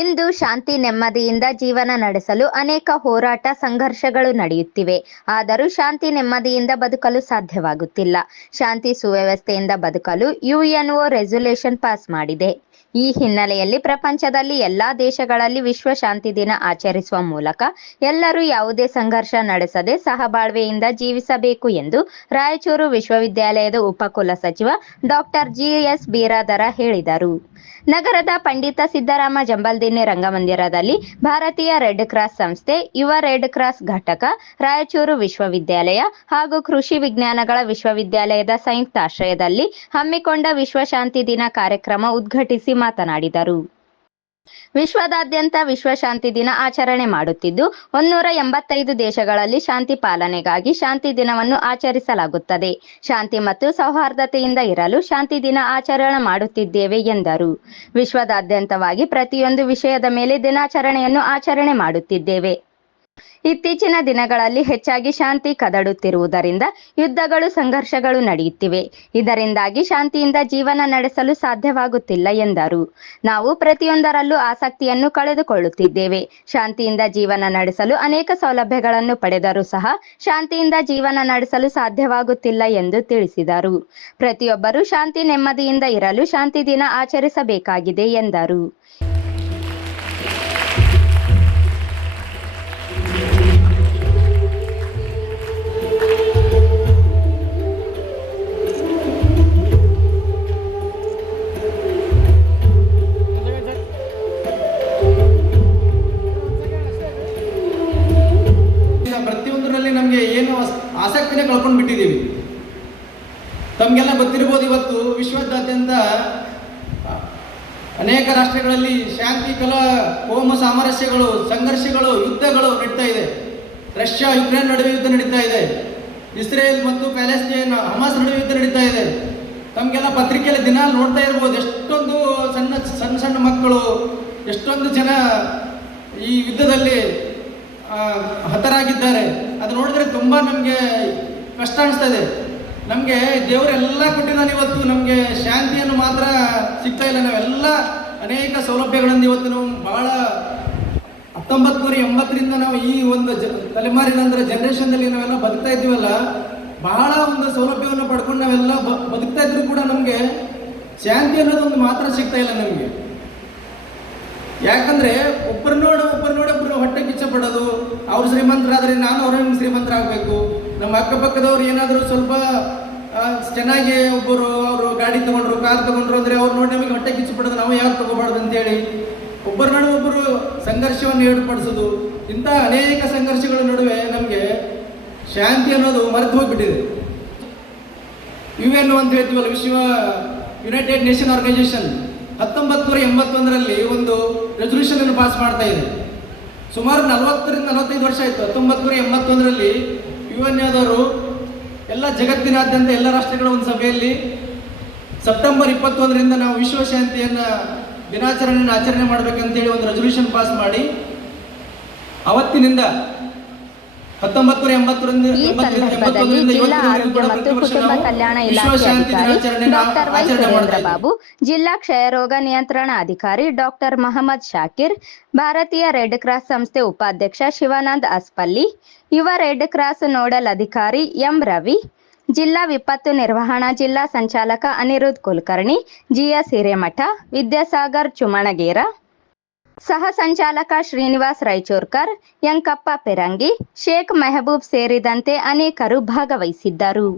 ಇಂದು ಶಾಂತಿ ನೆಮ್ಮದಿಯಿಂದ ಜೀವನ ನಡೆಸಲು ಅನೇಕ ಹೋರಾಟ ಸಂಘರ್ಷಗಳು ನಡೆಯುತ್ತಿವೆ. ಆದರೂ ಶಾಂತಿ ನೆಮ್ಮದಿಯಿಂದ ಬದುಕಲು ಸಾಧ್ಯವಾಗುತ್ತಿಲ್ಲ. ಶಾಂತಿ ಸುವ್ಯವಸ್ಥೆಯಿಂದ ಬದುಕಲು ಯುಎನ್ಒ ರೆಸಲ್ಯೂಷನ್ ಪಾಸ್ ಮಾಡಿದೆ. ಈ ಹಿನ್ನೆಲೆಯಲ್ಲಿ ಪ್ರಪಂಚದಲ್ಲಿ ಎಲ್ಲಾ ದೇಶಗಳಲ್ಲಿ ವಿಶ್ವ ಶಾಂತಿ ದಿನ ಆಚರಿಸುವ ಮೂಲಕ ಎಲ್ಲರೂ ಯಾವುದೇ ಸಂಘರ್ಷ ನಡೆಸದೆ ಸಹಬಾಳ್ವೆಯಿಂದ ಜೀವಿಸಬೇಕು ಎಂದು ರಾಯಚೂರು ವಿಶ್ವವಿದ್ಯಾಲಯದ ಉಪಕುಲಸಚಿವ ಡಾಕ್ಟರ್ ಜಿಎಸ್ ಬಿರಾದರ ಹೇಳಿದರು. ನಗರದ ಪಂಡಿತ ಸಿದ್ದರಾಮ ಜಂಬಲ್ದಿನ್ನಿ ರಂಗಮಂದಿರದಲ್ಲಿ ಭಾರತೀಯ ರೆಡ್ ಕ್ರಾಸ್ ಸಂಸ್ಥೆ, ಯುವ ರೆಡ್ ಕ್ರಾಸ್ ಘಟಕ, ರಾಯಚೂರು ವಿಶ್ವವಿದ್ಯಾಲಯ ಹಾಗೂ ಕೃಷಿ ವಿಜ್ಞಾನಗಳ ವಿಶ್ವವಿದ್ಯಾಲಯದ ಸಂಯುಕ್ತಾಶ್ರಯದಲ್ಲಿ ಹಮ್ಮಿಕೊಂಡ ವಿಶ್ವ ಶಾಂತಿ ದಿನ ಕಾರ್ಯಕ್ರಮ ಉದ್ಘಾಟಿಸಿ ಮಾತನಾಡಿದರು. ವಿಶ್ವದಾದ್ಯಂತ ವಿಶ್ವ ಶಾಂತಿ ದಿನ ಆಚರಣೆ ಮಾಡುತ್ತಿದ್ದು 185 ದೇಶಗಳಲ್ಲಿ ಶಾಂತಿ ಪಾಲನೆಗಾಗಿ ಶಾಂತಿ ದಿನವನ್ನು ಆಚರಿಸಲಾಗುತ್ತದೆ. ಶಾಂತಿ ಮತ್ತು ಸೌಹಾರ್ದತೆಯಿಂದ ಇರಲು ಶಾಂತಿ ದಿನ ಆಚರಣೆ ಮಾಡುತ್ತಿದ್ದೇವೆ ಎಂದರು. ವಿಶ್ವದಾದ್ಯಂತವಾಗಿ ಪ್ರತಿಯೊಂದು ವಿಷಯದ ಮೇಲೆ ದಿನಾಚರಣೆಯನ್ನು ಆಚರಣೆ ಮಾಡುತ್ತಿದ್ದೇವೆ. ಇತ್ತೀಚಿನ ದಿನಗಳಲ್ಲಿ ಹೆಚ್ಚಾಗಿ ಶಾಂತಿ ಕದಡುತ್ತಿರುವುದರಿಂದ ಯುದ್ಧಗಳು, ಸಂಘರ್ಷಗಳು ನಡೆಯುತ್ತಿವೆ. ಇದರಿಂದಾಗಿ ಶಾಂತಿಯಿಂದ ಜೀವನ ನಡೆಸಲು ಸಾಧ್ಯವಾಗುತ್ತಿಲ್ಲ ಎಂದರು. ನಾವು ಪ್ರತಿಯೊಂದರಲ್ಲೂ ಆಸಕ್ತಿಯನ್ನು ಕಳೆದುಕೊಳ್ಳುತ್ತಿದ್ದೇವೆ. ಶಾಂತಿಯಿಂದ ಜೀವನ ನಡೆಸಲು ಅನೇಕ ಸೌಲಭ್ಯಗಳನ್ನು ಪಡೆದರೂ ಸಹ ಶಾಂತಿಯಿಂದ ಜೀವನ ನಡೆಸಲು ಸಾಧ್ಯವಾಗುತ್ತಿಲ್ಲ ಎಂದು ತಿಳಿಸಿದರು. ಪ್ರತಿಯೊಬ್ಬರೂ ಶಾಂತಿ ನೆಮ್ಮದಿಯಿಂದ ಇರಲು ಶಾಂತಿ ದಿನ ಆಚರಿಸಬೇಕಾಗಿದೆ ಎಂದರು. ಪ್ರತಿಯೊಂದರಲ್ಲಿ ನಮಗೆ ಏನು ಆಸಕ್ತಿನೇ ಕಳ್ಕೊಂಡು ಬಿಟ್ಟಿದ್ದೀವಿ. ತಮಗೆಲ್ಲ ಗೊತ್ತಿರಬಹುದು, ಇವತ್ತು ವಿಶ್ವದಾದ್ಯಂತ ಅನೇಕ ರಾಷ್ಟ್ರಗಳಲ್ಲಿ ಶಾಂತಿ, ಕೋಮು ಸಾಮರಸ್ಯಗಳು, ಸಂಘರ್ಷಗಳು, ಯುದ್ಧಗಳು ನಡೀತಾ ಇದೆ. ರಷ್ಯಾ ಯುಕ್ರೇನ್ ನಡುವೆ ಯುದ್ಧ ನಡೀತಾ ಇದೆ. ಇಸ್ರೇಲ್ ಮತ್ತು ಪ್ಯಾಲೆಸ್ಟೈನ್ ಹಮಾಸ್ ನಡುವೆ ಯುದ್ಧ ನಡೀತಾ ಇದೆ. ತಮಗೆಲ್ಲ ಪತ್ರಿಕೆಯಲ್ಲಿ ದಿನ ನೋಡ್ತಾ ಇರ್ಬೋದು, ಎಷ್ಟೊಂದು ಸಣ್ಣ ಸಣ್ಣ ಮಕ್ಕಳು, ಎಷ್ಟೊಂದು ಜನ ಈ ಯುದ್ಧದಲ್ಲಿ ಹತರಾಗಿದ್ದಾರೆ. ಅದು ನೋಡಿದ್ರೆ ತುಂಬ ನಮಗೆ ಕಷ್ಟ ಅನಿಸ್ತಾ ಇದೆ. ನಮಗೆ ದೇವರೆಲ್ಲ ಕೊಟ್ಟಿದ್ದಾನೆ, ಇವತ್ತು ನಮಗೆ ಶಾಂತಿಯನ್ನು ಮಾತ್ರ ಸಿಗ್ತಾ ಇಲ್ಲ. ನಾವೆಲ್ಲ ಅನೇಕ ಸೌಲಭ್ಯಗಳನ್ನು ಇವತ್ತು ನಾವು ಬಹಳ 1980ರಿಂದ ನಾವು ಈ ಒಂದು ತಲೆಮಾರಿನ ಅಂದರೆ ಜನರೇಷನ್ದಲ್ಲಿ ನಾವೆಲ್ಲ ಬದುಕ್ತಾ ಇದ್ದೀವಲ್ಲ, ಬಹಳ ಒಂದು ಸೌಲಭ್ಯವನ್ನು ಪಡ್ಕೊಂಡು ನಾವೆಲ್ಲ ಬದುಕ್ತಾ ಇದ್ರು ಕೂಡ ನಮಗೆ ಶಾಂತಿ ಅನ್ನೋದೊಂದು ಮಾತ್ರ ಸಿಗ್ತಾ ಇಲ್ಲ ನಮಗೆ. ಯಾಕಂದರೆ ಒಬ್ಬರು ನೋಡಿ ಒಬ್ಬರು ಹೊಟ್ಟೆ ಕಿಚ್ಚ ಪಡೋದು. ಅವ್ರು ಶ್ರೀಮಂತರಾದರೆ ನಾನು ಅವ್ರನ್ನ ಶ್ರೀಮಂತರಾಗಬೇಕು, ನಮ್ಮ ಅಕ್ಕಪಕ್ಕದವ್ರು ಏನಾದರೂ ಸ್ವಲ್ಪ ಚೆನ್ನಾಗಿ ಅವರು ಗಾಡಿ ತೊಗೊಂಡ್ರು, ಕಾರ್ ತೊಗೊಂಡ್ರು ಅಂದರೆ ಅವ್ರು ನೋಡಿ ನಮಗೆ ಹೊಟ್ಟೆ ಕಿಚ್ಚು ಪಡೋದು, ನಾವು ಯಾಕೆ ತೊಗೋಬಾರ್ದು ಅಂತೇಳಿ ಒಬ್ಬರ ನಡುವೆ ಒಬ್ಬರು ಸಂಘರ್ಷವನ್ನು ಏರ್ಪಡಿಸೋದು. ಇಂಥ ಅನೇಕ ಸಂಘರ್ಷಗಳ ನಡುವೆ ನಮಗೆ ಶಾಂತಿ ಅನ್ನೋದು ಮರೆತು ಹೋಗಿಬಿಟ್ಟಿದೆ. UN ಅಂತ ಹೇಳ್ತೀವಲ್ಲ, ಯುನೈಟೆಡ್ ನೇಷನ್ ಆರ್ಗನೈಸೇಷನ್ 1981ರಲ್ಲಿ ಒಂದು ರೆಸಲ್ಯೂಷನ್ ಅನ್ನು ಪಾಸ್ ಮಾಡ್ತಾ ಇದೆ. ಸುಮಾರು 40ರಿಂದ 45 ವರ್ಷ ಆಯಿತು. 1981ರಲ್ಲಿ UN ಎಲ್ಲ ಜಗತ್ತಿನಾದ್ಯಂತ ಎಲ್ಲ ರಾಷ್ಟ್ರಗಳ ಒಂದು ಸಭೆಯಲ್ಲಿ ಸೆಪ್ಟೆಂಬರ್ 21ರಿಂದ ನಾವು ವಿಶ್ವ ಶಾಂತಿಯನ್ನು ದಿನಾಚರಣೆಯನ್ನು ಆಚರಣೆ ಮಾಡಬೇಕಂತೇಳಿ ಒಂದು ರೆಸಲ್ಯೂಷನ್ ಪಾಸ್ ಮಾಡಿ ಅವತ್ತಿನಿಂದ 1980ರಿಂದ ಈ ಸಂದರ್ಭದಲ್ಲಿ ಜಿಲ್ಲಾ ಆರೋಗ್ಯ ಮತ್ತು ಕುಟುಂಬ ಕಲ್ಯಾಣ ಇಲಾಖೆ ಅಧಿಕಾರಿ ಡಾಕ್ಟರ್ ವೈ ಸುರೇಂದ್ರ ಬಾಬು, ಜಿಲ್ಲಾ ಕ್ಷಯರೋಗ ನಿಯಂತ್ರಣ ಅಧಿಕಾರಿ ಡಾಕ್ಟರ್ ಮಹಮ್ಮದ್ ಶಾಕಿರ್, ಭಾರತೀಯ ರೆಡ್ ಕ್ರಾಸ್ ಸಂಸ್ಥೆ ಉಪಾಧ್ಯಕ್ಷ ಶಿವಾನಂದ್ ಅಸ್ಪಲ್ಲಿ, ಯುವ ರೆಡ್ ಕ್ರಾಸ್ ನೋಡಲ್ ಅಧಿಕಾರಿ ಎಂ ರವಿ, ಜಿಲ್ಲಾ ವಿಪತ್ತು ನಿರ್ವಹಣಾ ಜಿಲ್ಲಾ ಸಂಚಾಲಕ ಅನಿರುದ್ಧ್ ಕುಲಕರ್ಣಿ, ಜಿಎಸ್ ಹಿರೇಮಠ, ವಿದ್ಯಾಸಾಗರ್ ಚುಮಣಗೇರ, ಸಹ ಸಂಚಾಲಕ ಶ್ರೀನಿವಾಸ್ ರೈಚೂರ್ಕರ್, ಯಂಕಪ್ಪ ಪೆರಂಗಿ, ಶೇಖ್ ಮೆಹಬೂಬ್ ಸೇರಿದಂತೆ ಅನೇಕರು ಭಾಗವಹಿಸಿದ್ದರು.